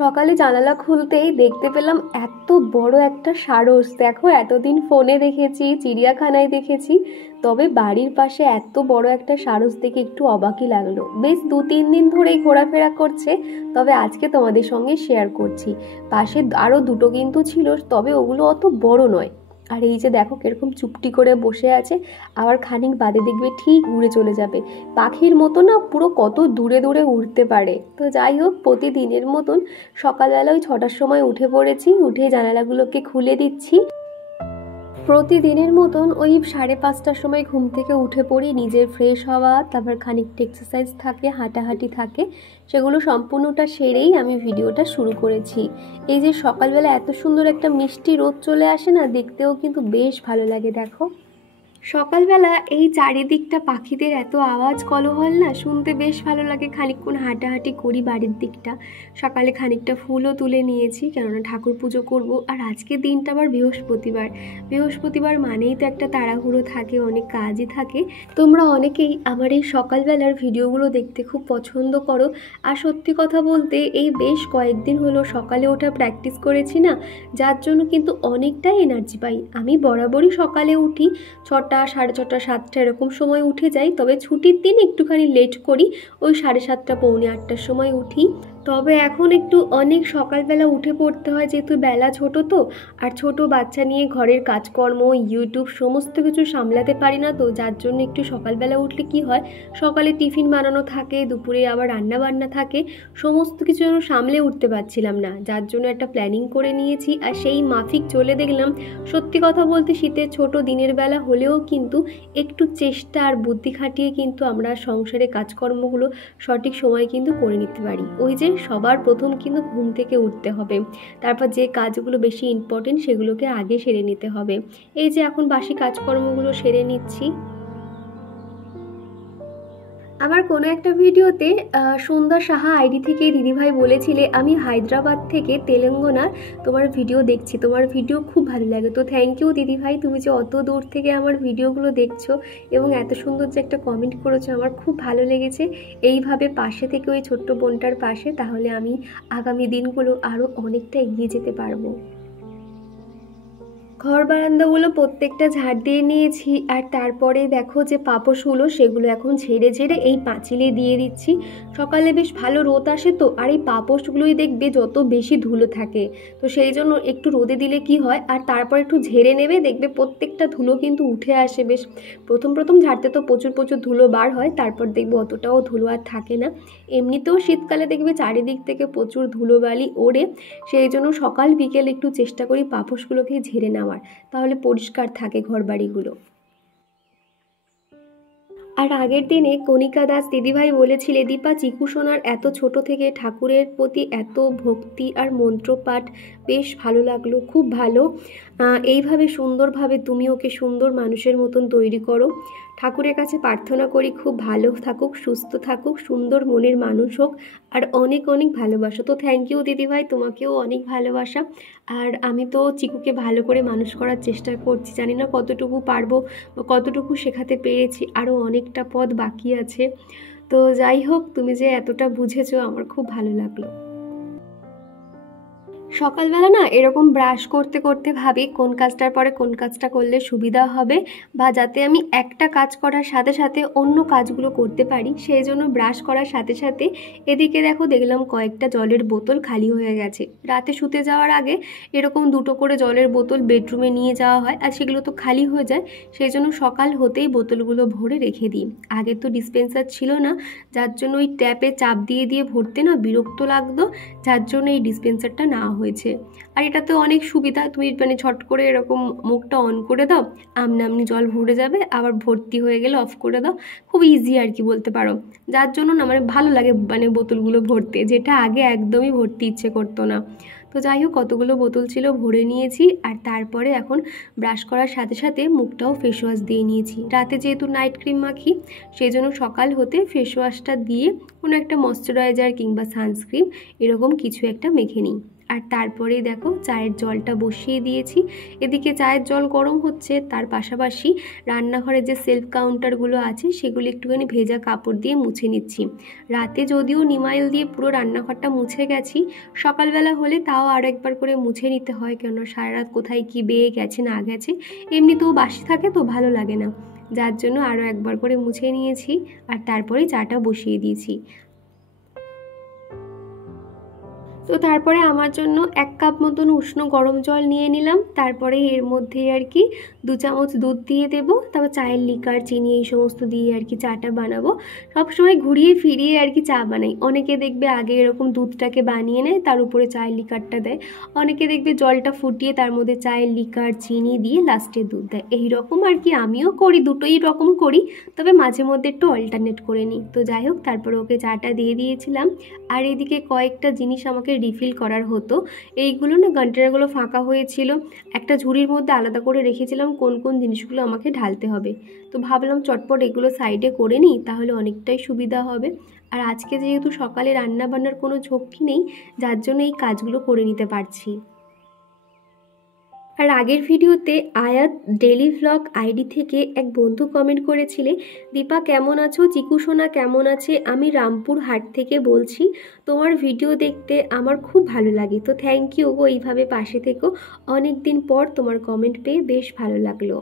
সকালে জানালা খুলতেই দেখতে পেলাম এত বড় একটা সারস। দেখো, এতদিন ফোনে দেখেছি, চিড়িয়াখানায় দেখেছি, তবে বাড়ির পাশে এত বড় একটা সারস দেখে একটু অবাকই লাগলো। বেশ 2-3 দিন ধরেই ঘোরাফেরা করছে, তবে আজকে তোমাদের সঙ্গে শেয়ার করছি। পাশে আরও দুটো কিন্তু ছিল, তবে ওগুলো অত বড় নয়। আর এই যে দেখো কিরকম চুপটি করে বসে আছে, আবার খানিক বাদে দেখবে ঠিক উড়ে চলে যাবে। পাখির মতো না, পুরো কত দূরে দূরে উড়তে পারে। তো যাই হোক, প্রতিদিনের মতন সকালবেলা ওই 6টার সময় উঠে পড়েছি, উঠে জানালাগুলোকে খুলে দিচ্ছি। প্রতিদিনের মতন ওই 5:30টার সময় ঘুম থেকে উঠে পড়ি, নিজের ফ্রেশ হওয়া, তারপর খানিকটা এক্সারসাইজ থাকে, হাঁটাহাঁটি থাকে, সেগুলো সম্পূর্ণটা সেরেই আমি ভিডিওটা শুরু করেছি। এই যে সকালবেলা এত সুন্দর একটা মিষ্টি রোদ চলে আসে না, দেখতেও কিন্তু বেশ ভালো লাগে। দেখো, সকালবেলা এই চারিদিকটা পাখিদের এত আওয়াজ কোলাহল না, শুনতে বেশ ভালো লাগে। খানিকক্ষণ হাঁটাহাঁটি করি বাড়ির দিকটা। সকালে খানিকটা ফুলও তুলে নিয়েছি, কেননা ঠাকুর পুজো করব। আর আজকের দিনটা আবার বৃহস্পতিবার। বৃহস্পতিবার মানেই তো একটা তাড়াহুড়ো থাকে, অনেক কাজই থাকে। তোমরা অনেকেই আমার এই সকালবেলার ভিডিওগুলো দেখতে খুব পছন্দ করো। আর সত্যি কথা বলতে, এই বেশ কয়েকদিন হলো সকালে ওঠা প্র্যাকটিস করেছি না, যার জন্য কিন্তু অনেকটাই এনার্জি পাই। আমি বরাবরই সকালে উঠি 6টা, 6:30, 7টা এরকম সময় উঠে যাই, তবে ছুটির দিন একটুখানি লেট করি, ওই 7:30, পৌনে 8টার সময় উঠি। তবে এখন একটু অনেক সকালবেলা উঠে পড়তে হয়, যেহেতু বেলা ছোট তো, আর ছোট বাচ্চা নিয়ে ঘরের কাজকর্ম, ইউটিউব সমস্ত কিছু সামলাতে পারি না, তো যার জন্য একটু সকালবেলা উঠলে কি হয়, সকালে টিফিন বানানো থাকে, দুপুরে আবার রান্না বান্না থাকে, সমস্ত কিছু যেন সামলে উঠতে পারছিলাম না, যার জন্য একটা প্ল্যানিং করে নিয়েছি। আর সেই মাফিক চলে দেখলাম, সত্যি কথা বলতে শীতের ছোট দিনের বেলা হলেও কিন্তু একটু চেষ্টা আর বুদ্ধি খাটিয়ে কিন্তু আমরা সংসারে কাজকর্মগুলো সঠিক সময় কিন্তু করে নিতে পারি। ওই যে সবার প্রথম কিন্তু ঘুম থেকে উঠতে হবে, তারপর যে কাজগুলো বেশি ইম্পর্টেন্ট সেগুলোকে আগে সেরে নিতে হবে। এই যে এখন বাসি কাজকর্মগুলো সেরে নিচ্ছি। আমার কোনো একটা ভিডিওতে সন্ধ্যা সাহা আইডি থেকে দিদিভাই বলেছিলে, আমি হায়দ্রাবাদ থেকে তেলেঙ্গানার তোমার ভিডিও দেখছি, তোমার ভিডিও খুব ভালো লাগে। তো থ্যাংক ইউ দিদিভাই, তুমি যে অত দূর থেকে আমার ভিডিওগুলো দেখছো এবং এত সুন্দর যে একটা কমেন্ট করেছো, আমার খুব ভালো লেগেছে। এইভাবে পাশে থেকে ওই ছোট্ট বোনটার পাশে, তাহলে আমি আগামী দিনগুলো আরও অনেকটা এগিয়ে যেতে পারবো। ঘর বারান্দাগুলো প্রত্যেকটা ঝাড় দিয়ে নিয়েছি, আর তারপরে দেখো যে পাপোশগুলো সেগুলো এখন ঝেড়ে ঝেড়ে এই পাঁচিলে দিয়ে দিচ্ছি। সকালে বেশ ভালো রোদ আসে তো, আর এই পাপোশগুলোই দেখবে যত বেশি ধুলো থাকে, তো সেই জন্য একটু রোদে দিলে কি হয়, আর তারপর একটু ঝেড়ে নেবে, দেখবে প্রত্যেকটা ধুলো কিন্তু উঠে আসে। বেশ প্রথম প্রথম ঝাড়তে তো প্রচুর প্রচুর ধুলো বার হয়, তারপর দেখবে অতটাও ধুলো আর থাকে না। এমনিতেও শীতকালে দেখবে চারিদিক থেকে প্রচুর ধুলোবালি ওড়ে, সেই জন্য সকাল বিকেল একটু চেষ্টা করি পাপোশগুলোকে ঝেড়ে নেওয়ার, তাহলে পরিষ্কার থাকে ঘরবাড়িগুলো। আর আগের দিনে কণিকা দাস দিদিভাই বলেছিলে, দীপা, চিকু সোনার এত ছোট থেকে ঠাকুরের প্রতি এত ভক্তি আর মন্ত্রপাঠ, বেশ ভালো লাগলো, খুব ভালো। এইভাবে সুন্দরভাবে তুমি ওকে সুন্দর মানুষের মতন তৈরি করো। ঠাকুরের কাছে প্রার্থনা করি খুব ভালো থাকুক, সুস্থ থাকুক, সুন্দর মনের মানুষ হোক, আর অনেক অনেক ভালোবাসা। তো থ্যাংক ইউ দিদিভাই, তোমাকেও অনেক ভালোবাসা। আর আমি তো চিকুকে ভালো করে মানুষ করার চেষ্টা করছি, জানি না কতটুকু পারবো বা কতটুকু শেখাতে পেরেছি, আরও অনেকটা পথ বাকি আছে। তো যাই হোক, তুমি যে এতটা বুঝেছো আমার খুব ভালো লাগলো। সকালবেলা না এরকম ব্রাশ করতে করতে ভাবি কোন কাজটার পরে কোন কাজটা করলে সুবিধা হবে, বা যাতে আমি একটা কাজ করার সাথে সাথে অন্য কাজগুলো করতে পারি, সেই জন্য ব্রাশ করার সাথে সাথে এদিকে দেখো দেখলাম কয়েকটা জলের বোতল খালি হয়ে গেছে। রাতে শুতে যাওয়ার আগে এরকম 2টো করে জলের বোতল বেডরুমে নিয়ে যাওয়া হয়, আর সেগুলো তো খালি হয়ে যায়, সেই জন্য সকাল হতেই বোতলগুলো ভরে রেখে দিই। আগে তো ডিসপেন্সার ছিল না, যার জন্য ওই ট্যাপে চাপ দিয়ে দিয়ে ভরতে না বিরক্ত লাগতো, যার জন্য এই ডিসপেন্সারটা নেওয়া হয়েছে। আর এটাতে অনেক সুবিধা, তুমি মানে ছট করে এরকম মুখটা অন করে দাও, আমনি জল ভরে যাবে, আবার ভর্তি হয়ে গেলে অফ করে দাও, খুব ইজি আর কি বলতে পারো। যার জন্য না মানে ভালো লাগে মানে বোতলগুলো ভরতে, যেটা আগে একদমই ভরতে ইচ্ছে করতো না। তো যাই হোক, কতগুলো বোতল ছিল ভরে নিয়েছি, আর তারপরে এখন ব্রাশ করার সাথে সাথে মুখটাও ফেস ওয়াশ দিয়ে নিয়েছি। রাতে যেহেতু নাইট ক্রিম মাখি, সেই জন্য সকাল হতে ফেস ওয়াশটা দিয়ে কোনো একটা ময়শ্চারাইজার কিংবা সানস্ক্রিন এরকম কিছু একটা মেখে নিই। আর তারপরে দেখো চায়ের জলটা বসিয়ে দিয়েছি। এদিকে চায়ের জল গরম হচ্ছে, তার পাশাপাশি রান্নাঘরে যে সেলফ কাউন্টারগুলো আছে সেগুলো একটুখানি ভেজা কাপড় দিয়ে মুছে নিচ্ছি। রাতে যদিও নিমাইল দিয়ে পুরো রান্নাঘরটা মুছে গেছি, সকালবেলা হলে তাও আর একবার করে মুছে নিতে হয়, কেননা সারা রাত কোথায় কি বেয়ে গেছে না গেছে এমনিতেও বাসি থাকে তো ভালো লাগে না, যার জন্য আরও একবার করে মুছে নিয়েছি। আর তারপরে চাটা বসিয়ে দিয়েছি। তো তারপরে আমার জন্য 1 কাপ মতন উষ্ণ গরম জল নিয়ে নিলাম। তারপরে এর মধ্যে আর কি 2 চামচ দুধ দিয়ে দেব, তারপর চায়ের লিকার চিনি এই সমস্ত দিয়ে আর কি চাটা বানাবো। সবসময় ঘুরিয়ে ফিরিয়ে আর কি চা বানাই। অনেকে দেখবে আগে এরকম দুধটাকে বানিয়ে নেয়, তার উপরে চায়ের লিকারটা দেয়। অনেকে দেখবে জলটা ফুটিয়ে তার মধ্যে চায়ের লিকার চিনি দিয়ে লাস্টে দুধ দেয়। এই রকম আর কি আমিও করি, দুটোই রকম করি, তবে মাঝে মধ্যে একটু অল্টারনেট করে নিই। তো যাই হোক, তারপরে ওকে চাটা দিয়ে দিয়েছিলাম। আর এদিকে কয়েকটা জিনিস আমাকে রিফিল করার হতো। এইগুলো না কন্টেনারগুলো ফাঁকা হয়েছিল, একটা ঝুড়ির মধ্যে আলাদা করে রেখেছিলাম কোন কোন জিনিসগুলো আমাকে ঢালতে হবে। তো ভাবলাম চটপট এগুলো সাইডে করে নিই, তাহলে অনেকটাই সুবিধা হবে। আর আজকে যেহেতু সকালে রান্না বান্নার কোনো ঝক্কি নেই, যার জন্য এই কাজগুলো করে নিতে পারছি। আর আগের ভিডিওতে আয়াত ডেলি ভ্লগ আইডি থেকে এক বন্ধু কমেন্ট করেছিলে, দীপা কেমন আছো, চিকু সোনা কেমন আছে, আমি রামপুর হাট থেকে বলছি, তোমার ভিডিও দেখতে আমার খুব ভালো লাগে। তো থ্যাংক ইউ গো, এইভাবে পাশে থেকো। অনেক দিন পর তোমার কমেন্ট পেয়ে বেশ ভালো লাগলো।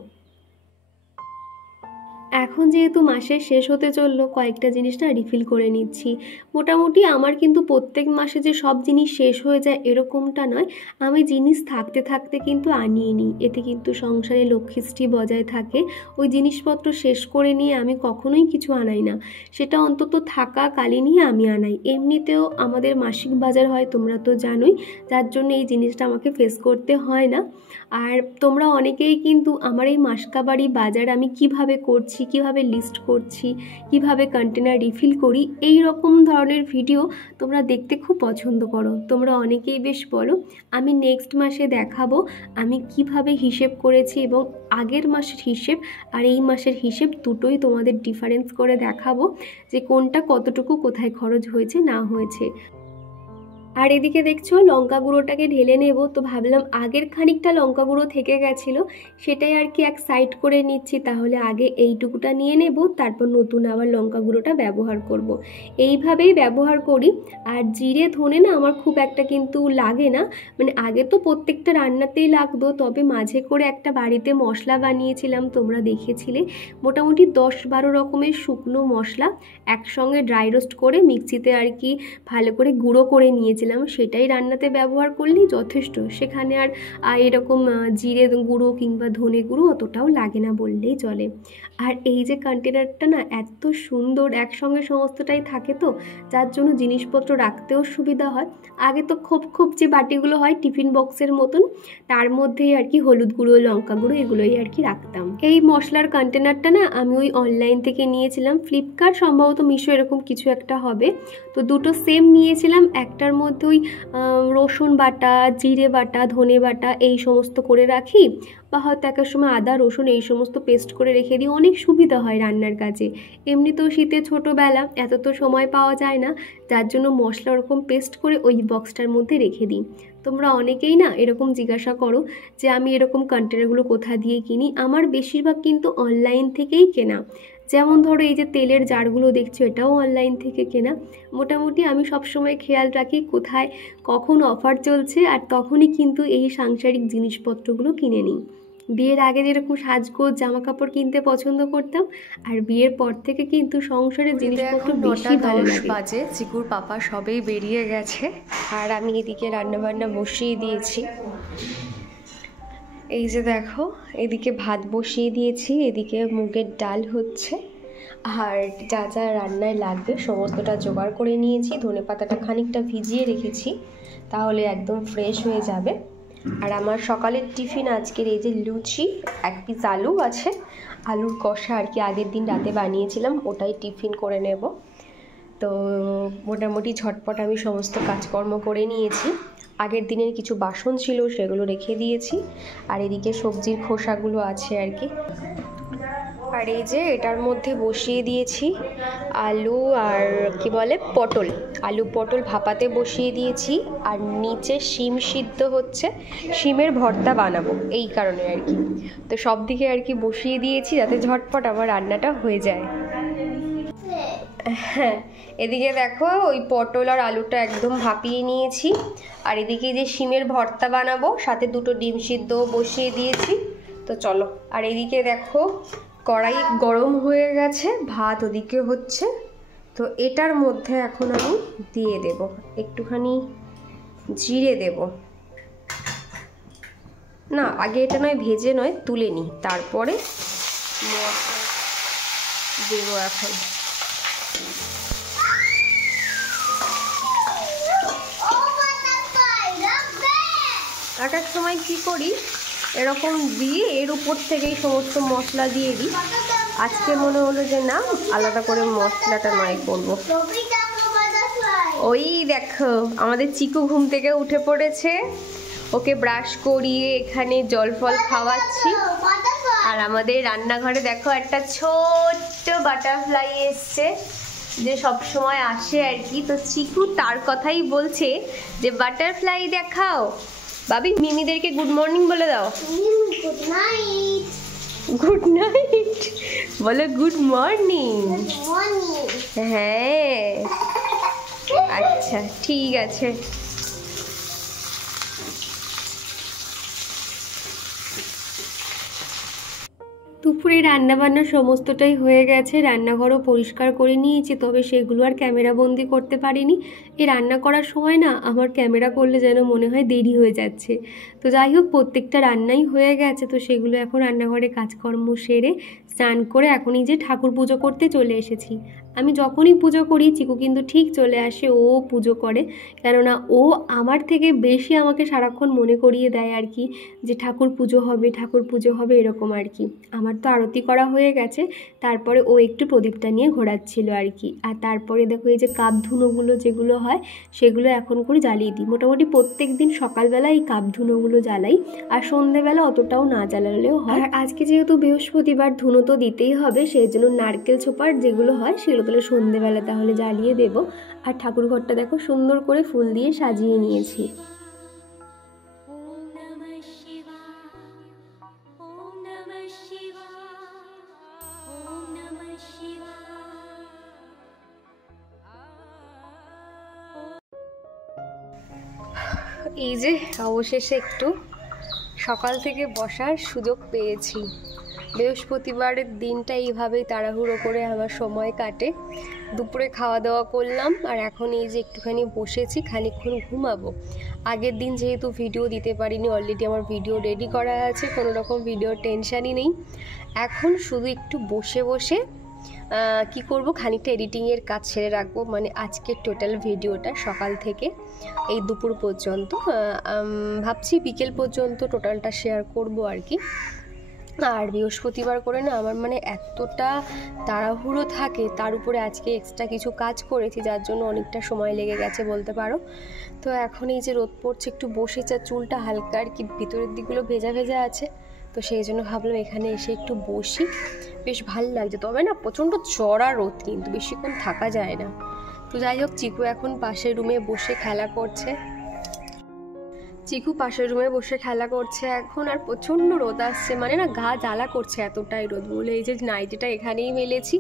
এখন যেহেতু মাসের শেষ হতে চললো, কয়েকটা জিনিস না রিফিল করে নিচ্ছি। মোটামুটি আমার কিন্তু প্রত্যেক মাসে যে সব জিনিস শেষ হয়ে যায় এরকমটা নয়, আমি জিনিস থাকতে থাকতে কিন্তু আনিয়ে নিই। এতে কিন্তু সংসারে লক্ষ্মীষ্টি বজায় থাকে। ওই জিনিসপত্র শেষ করে নিয়ে আমি কখনোই কিছু আনাই না, সেটা অন্তত থাকাকালীনই আমি আনাই। এমনিতেও আমাদের মাসিক বাজার হয়, তোমরা তো জানোই, যার জন্য এই জিনিসটা আমাকে ফেস করতে হয় না। আর তোমরা অনেকেই কিন্তু আমার এই মাসকাবাড়ি বাজার আমি কিভাবে করছি, কিভাবে লিস্ট করছি, কিভাবে কন্টেনার রিফিল করি, এই রকম ধরনের ভিডিও তোমরা দেখতে খুব পছন্দ করো। তোমরা অনেকেই বেশ বলো, আমি নেক্সট মাসে দেখাবো আমি কিভাবে হিসেব করেছি, এবং আগের মাসের হিসেব আর এই মাসের হিসেব দুটোই তোমাদের ডিফারেন্স করে দেখাবো, যে কোনটা কতটুকু কোথায় খরচ হয়েছে না হয়েছে। আর এদিকে দেখছো লঙ্কা গুঁড়োটাকে ঢেলে নেব। তো ভাবলাম আগের খানিকটা লঙ্কা গুঁড়ো থেকে গেছিলো, সেটাই আর কি এক সাইড করে নিচ্ছি। তাহলে আগে এইটুকুটা নিয়ে নেব, তারপর নতুন আবার লঙ্কা গুঁড়োটা ব্যবহার করব। এইভাবেই ব্যবহার করি। আর জিরে ধনে না আমার খুব একটা কিন্তু লাগে না, মানে আগে তো প্রত্যেকটা রান্নাতেই লাগতো, তবে মাঝে করে একটা বাড়িতে মশলা বানিয়েছিলাম, তোমরা দেখেছিলে। মোটামুটি 10-12 রকমের শুকনো মশলা একসঙ্গে ড্রাই রোস্ট করে মিক্সিতে আর কি ভালো করে গুঁড়ো করে নিয়েছি, সেটাই রান্নাতে ব্যবহার করলেই যথেষ্ট। সেখানে আর এরকম জিরে গুঁড়ো কিংবা ধনে গুঁড়ো অতটাও লাগে না বললেই চলে। আর এই যে কন্টেনারটা না এত সুন্দর, একসঙ্গে সমস্তটাই থাকে, তো যার জন্য জিনিসপত্র রাখতেও সুবিধা হয়। আগে তো খোপ যে বাটিগুলো হয় টিফিন বক্সের মতন, তার মধ্যেই আর কি হলুদ গুঁড়ো লঙ্কা গুঁড়ো এগুলোই আর কি রাখতাম। এই মশলার কন্টেনারটা না আমি ওই অনলাইন থেকে নিয়েছিলাম, ফ্লিপকার্ট সম্ভবত মিশো এরকম কিছু একটা হবে। তো দুটো সেম নিয়েছিলাম, একটার মধ্যে ওই রসুন বাটা, জিরে বাটা, ধনে বাটা এই সমস্ত করে রাখি, বা হয়তো একের সময় আদা রসুন এই সমস্ত পেস্ট করে রেখে দিই, অনেক সুবিধা হয় রান্নার কাজে। এমনিতেও শীতে ছোটোবেলা এত তো সময় পাওয়া যায় না, যার জন্য মশলা ওরকম পেস্ট করে ওই বক্সটার মধ্যে রেখে দিই। তোমরা অনেকেই না এরকম জিজ্ঞাসা করো যে আমি এরকম কন্টেনারগুলো কোথা দিয়ে কিনি। আমার বেশিরভাগ কিন্তু অনলাইন থেকেই কেনা। যেমন ধরো এই যে তেলের জারগুলো দেখছো, এটাও অনলাইন থেকে কেনা। মোটামুটি আমি সবসময় খেয়াল রাখি কোথায় কখন অফার চলছে, আর তখনই কিন্তু এই সাংসারিক জিনিসপত্রগুলো কিনে নিই। বিয়ের আগে যেরকম সাজগোজ জামা কাপড় কিনতে পছন্দ করতাম, আর বিয়ের পর থেকে কিন্তু সংসারের জিনিসপত্র বেশি ভালো লাগে। চিকুর পাপা সবেই বেরিয়ে গেছে, আর আমি এদিকে রান্নাবান্না বসিয়ে দিয়েছি। এই যে দেখো, এদিকে ভাত বসিয়ে দিয়েছি, এদিকে মুগের ডাল হচ্ছে, আর যা যা রান্নায় লাগবে সমস্তটা জোগাড় করে নিয়েছি। ধনেপাতাটা খানিকটা ভিজিয়ে রেখেছি, তাহলে একদম ফ্রেশ হয়ে যাবে। আর আমার সকালের টিফিন আজকের এই যে লুচি, 1 পিস আলু আছে, আলুর কষা আর কি আগের দিন রাতে বানিয়েছিলাম, ওটাই টিফিন করে নেব। তো মোটামুটি ঝটপট আমি সমস্ত কাজকর্ম করে নিয়েছি। আগের দিনের কিছু বাসন ছিল সেগুলো রেখে দিয়েছি, আর এদিকে সবজির খোসাগুলো আছে আর কি। আর এই যে এটার মধ্যে বসিয়ে দিয়েছি আলু আর কি বলে পটল, আলু পটল ভাপাতে বসিয়ে দিয়েছি। আর নিচে শিম সিদ্ধ হচ্ছে, শিমের ভর্তা বানাবো এই কারণে আর কি। তো সব দিকে আর কি বসিয়ে দিয়েছি যাতে ঝটপট আমার রান্নাটা হয়ে যায়। হ্যাঁ, এদিকে দেখো ওই পটল আর আলুটা একদম ভাপিয়ে নিয়েছি। আর এদিকে যে শিমের ভর্তা বানাবো, সাথে দুটো ডিম সিদ্ধ বসিয়ে দিয়েছি। তো চলো, আর এদিকে দেখো কড়াই গরম হয়ে গেছে, ভাত ওদিকে হচ্ছে। তো এটার মধ্যে এখন আমি দিয়ে দেব একটুখানি জিরে দেব। না, আগে এটা নয় ভেজে নয় তুলে নিই, তারপরে দেব এখন। এক এক সময় কি করি, এরকম দিয়ে এর উপর থেকেই সমস্ত মশলা দিয়ে দিই। আজকে মনে হলো যে না, আলাদা করে মশলাটা নয় করবো। ওই দেখো আমাদের চিকু ঘুম থেকে উঠে পড়েছে, ওকে ব্রাশ করিয়ে এখানে জল ফল খাওয়াচ্ছি। আর আমাদের রান্নাঘরে দেখো একটা ছোট্ট বাটারফ্লাই এসছে, যে সব সময় আসে আর কি। তো চিকু তার কথাই বলছে যে বাটারফ্লাই দেখাও। বাবি, মিমিদেরকে গুড মর্নিং বলে দাও। Good night. গুড নাইট বলো, গুড মর্নিং। হ্যাঁ আচ্ছা ঠিক আছে। দুপুরে রান্নাবান্না সমস্তটাই হয়ে গেছে, রান্নাঘরও পরিষ্কার করে নিয়েছি, তবে সেগুলো আর ক্যামেরা বন্দি করতে পারিনি। এই রান্না করার সময় না আমার ক্যামেরা করলে যেন মনে হয় দেরি হয়ে যাচ্ছে। তো যাই হোক, প্রত্যেকটা রান্নাই হয়ে গেছে। তো সেগুলো এখন রান্নাঘরে কাজকর্ম সেরে স্নান করে এখনই যে ঠাকুর পুজো করতে চলে এসেছি। আমি যখনই পুজো করি চিকু কিন্তু ঠিক চলে আসে, ও পুজো করে। কেননা ও আমার থেকে বেশি আমাকে সারাক্ষণ মনে করিয়ে দেয় আর কি, যে ঠাকুর পুজো হবে, ঠাকুর পুজো হবে, এরকম আর কি। আমার তো আরতি করা হয়ে গেছে, তারপরে ও একটু প্রদীপটা নিয়ে ঘোরাচ্ছিল আর কি। আর তারপরে দেখো এই যে কাপ ধুনোগুলো যেগুলো হয় সেগুলো এখন করে জ্বালিয়ে দিই। মোটামুটি প্রত্যেক দিন সকালবেলা এই কাপ ধুনোগুলো জ্বালাই, আর সন্ধেবেলা অতটাও না জ্বালালেও হয়। আর আজকে যেহেতু বৃহস্পতিবার, ধুনো তো দিতেই হবে, সেই জন্য নারকেল ছোপার যেগুলো হয় সেগুলো তাহলে সন্ধেবেলা তাহলে জ্বালিয়ে দেব। আর ঠাকুর ঘরটা দেখো সুন্দর করে ফুল দিয়ে সাজিয়ে নিয়েছি। এই যে অবশেষে একটু সকাল থেকে বসার সুযোগ পেয়েছি। বৃহস্পতিবারের দিনটা এইভাবেই তাড়াহুড়ো করে আমার সময় কাটে। দুপুরে খাওয়া দাওয়া করলাম, আর এখন এই যে একটুখানি বসেছি, খানিকক্ষণ ঘুমাবো। আগের দিন যেহেতু ভিডিও দিতে পারিনি, অলরেডি আমার ভিডিও রেডি করা আছে, কোনো রকম ভিডিওর টেনশানই নেই। এখন শুধু একটু বসে বসে কি করব, খানিকটা এডিটিংয়ের কাজ ছেড়ে রাখবো। মানে আজকের টোটাল ভিডিওটা সকাল থেকে এই দুপুর পর্যন্ত, ভাবছি বিকেল পর্যন্ত টোটালটা শেয়ার করব আর কি। আর বৃহস্পতিবার করে না আমার মানে এতটা তাড়াহুড়ো থাকে, তার উপরে আজকে এক্সট্রা কিছু কাজ করেছি যার জন্য অনেকটা সময় লেগে গেছে বলতে পারো। তো এখন এই যে রোদ পড়ছে, একটু বসেছে, চুলটা হালকা আর কি ভিতরের দিকগুলো ভেজা ভেজা আছে, তো সেই জন্য ভাবলাম এখানে এসে একটু বসি, বেশ ভালো লাগছে। তবে না প্রচণ্ড চড়া রোদ, কিন্তু বেশিক্ষণ থাকা যায় না। তো যাই হোক, চিকু এখন পাশের রুমে বসে খেলা করছে। এখন। আর প্রচণ্ড রোদ আসছে, মানে না গা জ্বালা করছে, এতটাই রোদ বলে এই যে নাইটিটা এখানেই মেলেছি।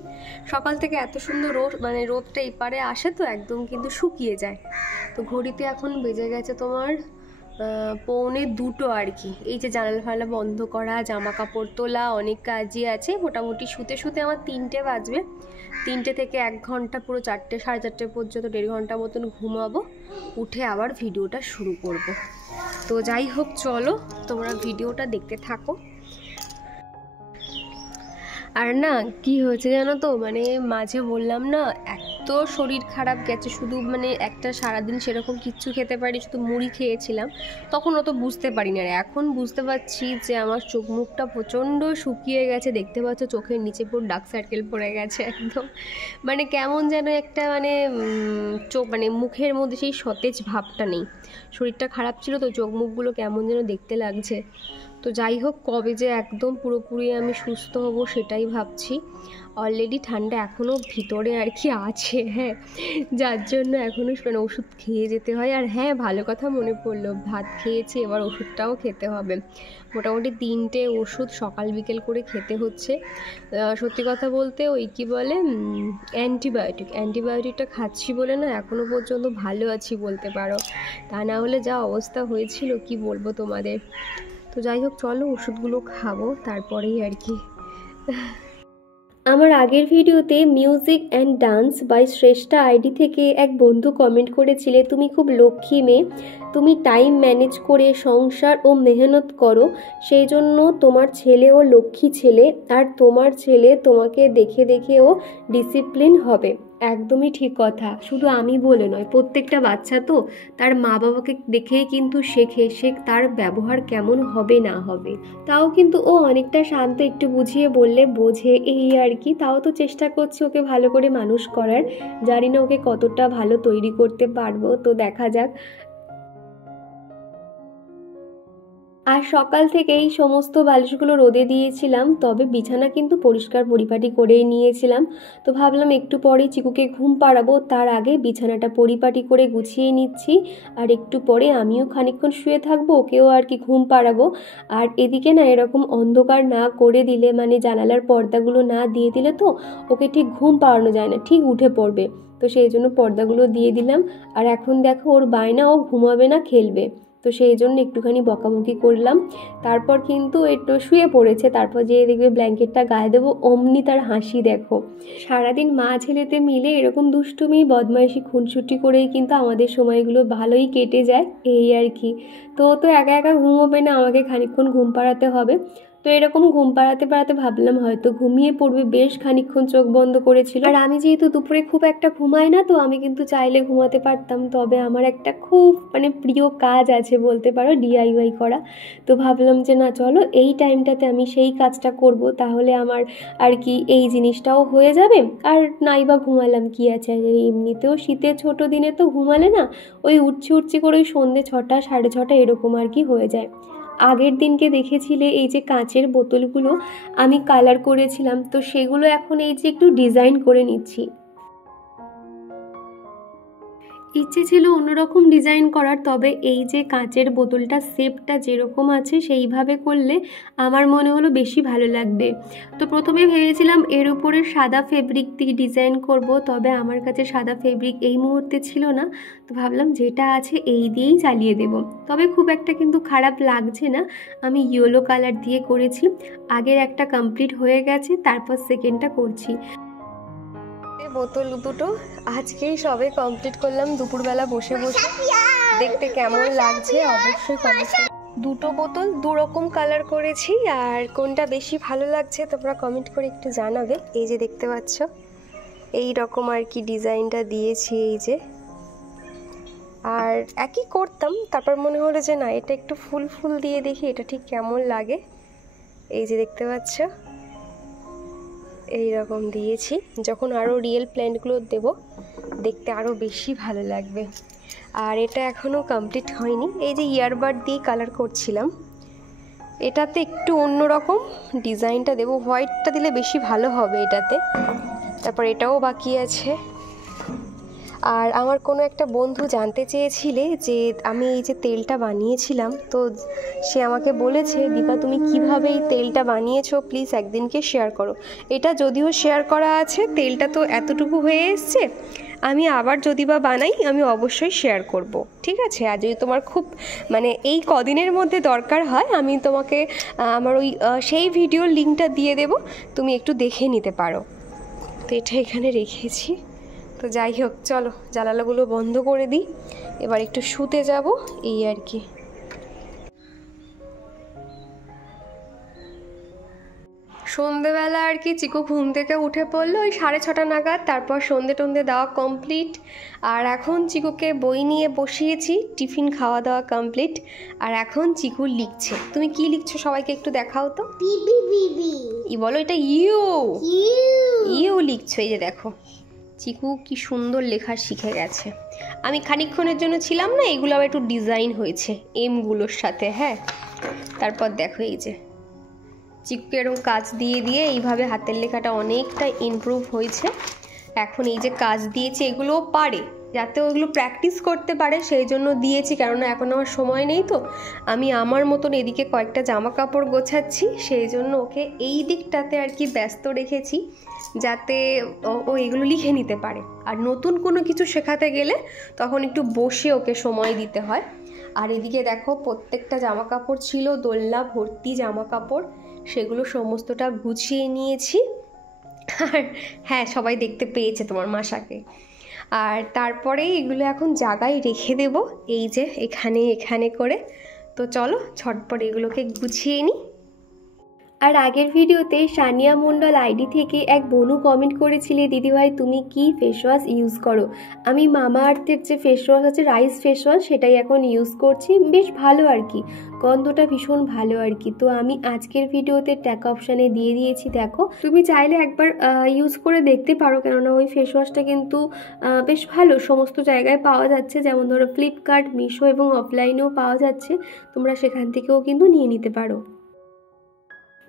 সকাল থেকে এত সুন্দর রোদ, মানে রোদটা এপারে আসে তো একদম কিন্তু শুকিয়ে যায়। তো ঘড়িতে এখন বেজে গেছে তোমার 1:45 আর কি। এই যে জানালা ফালা বন্ধ করা, জামা কাপড় তোলা, অনেক কাজই আছে। মোটামুটি শুতে শুতে আমার 3টে বাজবে। 3টে থেকে 1 ঘন্টা, পুরো 4টে সাড়ে 4টে পর্যন্ত 1.5 ঘন্টা মতন ঘুমাবো, উঠে আবার ভিডিওটা শুরু করব। তো যাই হোক, চলো তোমরা ভিডিওটা দেখতে থাকো। আর না কি হয়েছে জানো তো, মানে মাঝে বললাম না এত শরীর খারাপ গেছে, শুধু মানে একটা সারাদিন সেরকম কিচ্ছু খেতে পারি, শুধু মুড়ি খেয়েছিলাম, তখন অত বুঝতে পারিনি। আর এখন বুঝতে পারছি যে আমার চোখ মুখটা প্রচণ্ড শুকিয়ে গেছে, দেখতে পাচ্ছ চোখের নিচে পুরো ডার্ক সার্কেল পড়ে গেছে একদম, মানে কেমন যেন একটা মানে চোখ মানে মুখের মধ্যে সেই সতেজ ভাবটা নেই। শরীরটা খারাপ ছিল তো চোখ মুখগুলো কেমন যেন দেখতে লাগছে। তো যাই হোক, কবে যে একদম পুরোপুরি আমি সুস্থ হব সেটাই ভাবছি। অলরেডি ঠান্ডা এখনও ভিতরে আর কি আছে, হ্যাঁ, যার জন্য এখনও মানে ওষুধ খেয়ে যেতে হয়। আর হ্যাঁ, ভালো কথা মনে পড়লো, ভাত খেয়েছি, এবার ওষুধটাও খেতে হবে। মোটামুটি 3টে ওষুধ সকাল বিকেল করে খেতে হচ্ছে। সত্যি কথা বলতে ওই কি বলে অ্যান্টিবায়োটিকটা খাচ্ছি বলে না এখনও পর্যন্ত ভালো আছি বলতে পারো, তা না হলে যা অবস্থা হয়েছিল কি বলবো তোমাদের। তো যাই হোক, চলো ওষুধগুলো খাবো তারপরেই আর কি। আমার আগের ভিডিওতে music and dance by Shreshtha ID থেকে এক বন্ধু কমেন্ট করেছিলে, তুমি খুব লক্ষ্মী মেয়ে, তুমি টাইম ম্যানেজ করে সংসার ও মেহনত করো, সেই জন্য তোমার ছেলেও লক্ষ্মী ছেলে, আর তোমার ছেলে তোমাকে দেখে দেখেও ডিসিপ্লিন হবে। একদমই ঠিক কথা। শুধু আমি বলে নয়, প্রত্যেকটা বাচ্চা তো তার মা বাবাকে দেখেই কিন্তু শেখে, সে তার ব্যবহার কেমন হবে না হবে। তাও কিন্তু ও অনেকটা শান্ত, একটু বুঝিয়ে বললে বোঝে, এই আর কি। তাও তো চেষ্টা করছি ওকে ভালো করে মানুষ করার, জানি না ওকে কতটা ভালো তৈরি করতে পারবো, তো দেখা যাক। আর সকাল থেকেই সমস্ত বালিশগুলো রোদে দিয়েছিলাম, তবে বিছানা কিন্তু পরিষ্কার পরিপাটি করেই নিয়েছিলাম। তো ভাবলাম একটু পরেই চিকুকে ঘুম পাড়াবো, তার আগে বিছানাটা পরিপাটি করে গুছিয়ে নিচ্ছি। আর একটু পরে আমিও খানিকক্ষণ শুয়ে থাকবো, ওকেও আর কি ঘুম পাড়াবো। আর এদিকে না এরকম অন্ধকার না করে দিলে, মানে জানালার পর্দাগুলো না দিয়ে দিলে তো ওকে ঠিক ঘুম পাড়ানো যায় না, ঠিক উঠে পড়বে। তো সেই জন্য পর্দাগুলো দিয়ে দিলাম। আর এখন দেখো ওর বায়না, ও ঘুমাবে না, খেলবে। তো সেই জন্য একটুখানি বকাবকি করলাম, তারপর কিন্তু একটু শুয়ে পড়েছে। তারপর যেয়ে দেখবে ব্ল্যাঙ্কেটটা গায়ে দেবো, অমনি তার হাসি দেখো। সারাদিন মা ছেলেতে মিলে এরকম দুষ্টুমি বদমাইশি খুনসুটি করেই কিন্তু আমাদের সময়গুলো ভালোই কেটে যায়, এই আর কি। তো একা একা ঘুমোবে না, আমাকে খানিকক্ষণ ঘুম পাড়াতে হবে। তো এরকম ঘুম পাড়াতে পাড়াতে ভাবলাম হয়তো ঘুমিয়ে পড়বে, বেশ খানিকক্ষণ চোখ বন্ধ করেছিল। আর আমি যেহেতু দুপুরে খুব একটা ঘুমাই না, তো আমি কিন্তু চাইলে ঘুমাতে পারতাম, তবে আমার একটা খুব মানে প্রিয় কাজ আছে বলতে পারো, DIY করা। তো ভাবলাম যে না চলো এই টাইমটাতে আমি সেই কাজটা করব, তাহলে আমার আর কি এই জিনিসটাও হয়ে যাবে। আর নাইবা ঘুমালাম কি আছে, এমনিতেও শীতের ছোট দিনে তো ঘুমালে না ওই উঠছি করে ওই সন্ধ্যে 6টা 6:30 এরকম আর কি হয়ে যায়। আগের দিনকে দেখেছিলে এই যে কাঁচের বোতলগুলো আমি কালার করেছিলাম, তো সেগুলো এখন এই যে একটু ডিজাইন করে নিচ্ছি। ইচ্ছে ছিল অন্যরকম ডিজাইন করার, তবে এই যে কাঁচের বোতলটা শেপটা যেরকম আছে সেইভাবে করলে আমার মনে হলো বেশি ভালো লাগবে। তো প্রথমে ভেবেছিলাম এর উপরে সাদা ফেব্রিক দিয়ে ডিজাইন করব, তবে আমার কাছে সাদা ফেব্রিক এই মুহূর্তে ছিল না। তো ভাবলাম যেটা আছে এই দিয়েই চালিয়ে দেব। তবে খুব একটা কিন্তু খারাপ লাগছে না। আমি ইয়েলো কালার দিয়ে করেছি, আগের একটা কমপ্লিট হয়ে গেছে, তারপর সেকেন্ডটা করছি। বোতল দুটো আজকেই সবে কমপ্লিট করলাম দুপুরবেলা বসে বসে। দেখতে কেমন লাগছে অবশ্যই কমেন্ট। দুটো বোতল দুরকম কালার করেছি, আর কোনটা বেশি ভালো লাগছে তোমরা কমেন্ট করে একটু জানাবে। এই যে দেখতে পাচ্ছ এই রকম আর কি ডিজাইনটা দিয়েছি, এই যে। আর একই করতাম, তারপর মনে হলো যে না এটা একটু ফুল ফুল দিয়ে দেখি এটা ঠিক কেমন লাগে। এই যে দেখতে পাচ্ছ এই রকম দিয়েছি, যখন আরও রিয়েল প্ল্যান্টগুলো দেব দেখতে আরও বেশি ভালো লাগবে। আর এটা এখনও কমপ্লিট হয়নি, এই যে ইয়ারবাড দিয়ে কালার করছিলাম, এটাতে একটু অন্যরকম ডিজাইনটা দেব, হোয়াইটটা দিলে বেশি ভালো হবে এটাতে। তারপর এটাও বাকি আছে। আর আমার কোনো একটা বন্ধু জানতে চেয়েছিলে যে আমি এই যে তেলটা বানিয়েছিলাম, তো সে আমাকে বলেছে দীপা তুমি কিভাবে এই তেলটা বানিয়েছো প্লিজ একদিনকে শেয়ার করো। এটা যদিও শেয়ার করা আছে, তেলটা তো এতটুকু হয়ে এসছে, আমি আবার যদি বা বানাই আমি অবশ্যই শেয়ার করব, ঠিক আছে? আর যদি তোমার খুব মানে এই কদিনের মধ্যে দরকার হয় আমি তোমাকে আমার ওই সেই ভিডিওর লিঙ্কটা দিয়ে দেব, তুমি একটু দেখে নিতে পারো। তো এটা এখানে রেখেছি। তো যাই হোক চলো জানালাগুলো বন্ধ করে দিই, এবার একটু শুতে যাব, এই আর কি। সন্ধেবেলা আর কি চিকু ঘুম থেকে উঠে পড়লো ওই 6:30 নাগাদ, তারপর সন্ধে টন্ধে দেওয়া কমপ্লিট। আর এখন চিকুকে বই নিয়ে বসিয়েছি, টিফিন খাওয়া দাওয়া কমপ্লিট। আর এখন চিকু লিখছে। তুমি কি লিখছো সবাইকে একটু দেখাও তো। বিবি বিবি ই বলো, এটা ইউ লিখছো, এই যে দেখো চিকু কি সুন্দর লেখা শিখে গেছে। আমি খানিকক্ষণের জন্য ছিলাম না, এগুলো আবার একটু ডিজাইন হয়েছে এমগুলোর সাথে। হ্যাঁ, তারপর দেখো এই যে চিকুকে এরকম কাজ দিয়ে দিয়ে এইভাবে হাতের লেখাটা অনেকটা ইমপ্রুভ হয়েছে। এখন এই যে কাজ দিয়েছি এগুলোও পারে, যাতে ওইগুলো প্র্যাকটিস করতে পারে সেই জন্য দিয়েছি, কেননা এখন আমার সময় নেই। তো আমি আমার মতন এদিকে কয়েকটা জামা কাপড় গোছাচ্ছি, সেই জন্য ওকে এই দিকটাতে আর কি ব্যস্ত রেখেছি, যাতে ও এগুলো লিখে নিতে পারে। আর নতুন কোনো কিছু শেখাতে গেলে তখন একটু বসে ওকে সময় দিতে হয়। আর এদিকে দেখো প্রত্যেকটা জামা কাপড় ছিল দোলনা ভর্তি জামা কাপড়, সেগুলো সমস্তটা গুছিয়ে নিয়েছি। আর হ্যাঁ, সবাই দেখতে পেয়েছে তোমার মাসাকে। আর তারপরে এগুলো এখন জায়গায় রেখে দেব, এই যে এখানে এখানে করে। তো চলো ঝটপট এগুলোকে গুছিয়ে নিই। আর আগের ভিডিওতে সানিয়া মণ্ডল আইডি থেকে এক বোনু কমেন্ট করেছিলে, দিদিভাই তুমি কি ফেস ওয়াশ ইউজ করো? আমি মামা আর্থের যে ফেস ওয়াশ আছে রাইস ফেস ওয়াশ, সেটাই এখন ইউজ করছি। বেশ ভালো আর কি, গন্ধটা ভীষণ ভালো আর কি। তো আমি আজকের ভিডিওতে ট্যাগ অপশানে দিয়ে দিয়েছি, দেখো তুমি চাইলে একবার ইউজ করে দেখতে পারো, কেননা ওই ফেস ওয়াশটা কিন্তু বেশ ভালো, সমস্ত জায়গায় পাওয়া যাচ্ছে, যেমন ধরো ফ্লিপকার্ট, মিশো এবং অফলাইনেও পাওয়া যাচ্ছে, তোমরা সেখান থেকেও কিন্তু নিয়ে নিতে পারো।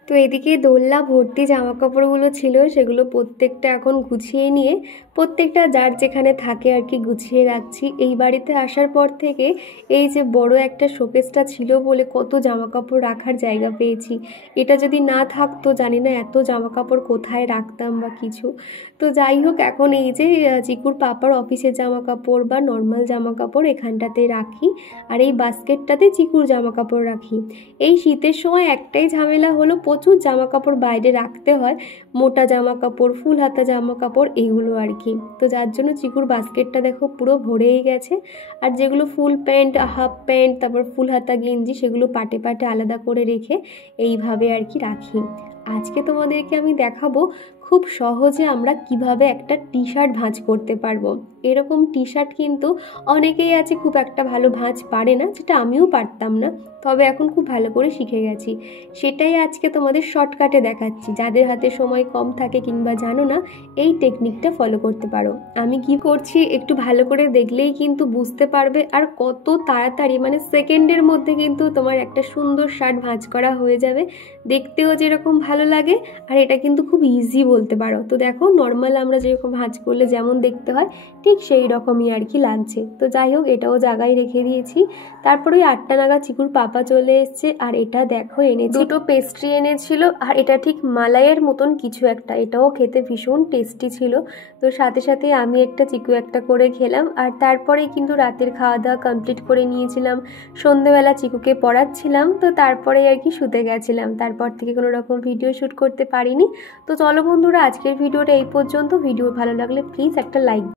তো এদিকে দোলনা ভর্তি জামা কাপড়গুলো ছিল, সেগুলো প্রত্যেকটা এখন গুছিয়ে নিয়ে প্রত্যেকটা যার যেখানে থাকে আর কি গুছিয়ে রাখছি। এই বাড়িতে আসার পর থেকে এই যে বড় একটা শোকেসটা ছিল বলে কত জামা কাপড় রাখার জায়গা পেয়েছি। এটা যদি না থাকতো জানি না এত জামা কাপড় কোথায় রাখতাম বা কিছু। তো যাই হোক, এখন এই যে চিকুর পাপার অফিসের জামা কাপড় বা নর্মাল জামা কাপড় এখানটাতে রাখি, আর এই বাস্কেটটাতে চিকুর জামা কাপড় রাখি। এই শীতের সময় একটাই ঝামেলা হলো, প্রচুর জামা কাপড় বাইরে রাখতে হয়, মোটা জামা কাপড়, ফুল হাতা জামা কাপড়, এইগুলো আর কি। তো যার জন্য চিকুর বাস্কেটটা দেখো পুরো ভরেই গেছে। আর যেগুলো ফুল প্যান্ট, হাফ প্যান্ট, তারপর ফুল হাতা গেঞ্জি, সেগুলো পাটে পাটে আলাদা করে রেখে এইভাবে আর কি রাখি। আজকে তোমাদেরকে আমি দেখাবো খুব সহজে আমরা কিভাবে একটা টি শার্ট ভাঁজ করতে পারবো। এরকম টি শার্ট কিন্তু অনেকেই আছে খুব একটা ভালো ভাঁজ পারে না, যেটা আমিও পারতাম না, তবে এখন খুব ভালো করে শিখে গেছি। সেটাই আজকে তোমাদের শর্টকাটে দেখাচ্ছি। যাদের হাতে সময় কম থাকে কিংবা জানো না, এই টেকনিকটা ফলো করতে পারো। আমি কি করছি একটু ভালো করে দেখলেই কিন্তু বুঝতে পারবে, আর কত তাড়াতাড়ি, মানে সেকেন্ডের মধ্যে কিন্তু তোমার একটা সুন্দর শার্ট ভাঁজ করা হয়ে যাবে, দেখতেও যেরকম ভালো লাগে, আর এটা কিন্তু খুব ইজি বলতে পারো। তো দেখো নর্মাল আমরা যেরকম ভাঁজ করলে যেমন দেখতে হয় ঠিক সেই রকমই আর কি লাগছে। তো যাই হোক, এটাও জায়গায় রেখে দিয়েছি। তারপরে ওই 8টা নাগাদ চিকুর পাপা চলে এসছে, আর এটা দেখো এনেছি, দুটো পেস্ট্রি এনেছিল, আর এটা ঠিক মালাইয়ের মতন কিছু একটা, এটাও খেতে ভীষণ টেস্টি ছিল। তো সাথে সাথে আমি একটা, চিকু একটা করে খেলাম। আর তারপরেই কিন্তু রাতের খাওয়া দাওয়া কমপ্লিট করে নিয়েছিলাম, সন্ধ্যেবেলা চিকুকে পড়াচ্ছিলাম, তো তারপরেই আর কি শুতে গেছিলাম। তারপর থেকে কোনো রকম ভিডিও শ্যুট করতে পারিনি। তো চলো বন্ধুরা, আজকের ভিডিওটা এই পর্যন্ত। ভিডিও ভালো লাগলে প্লিজ একটা লাইক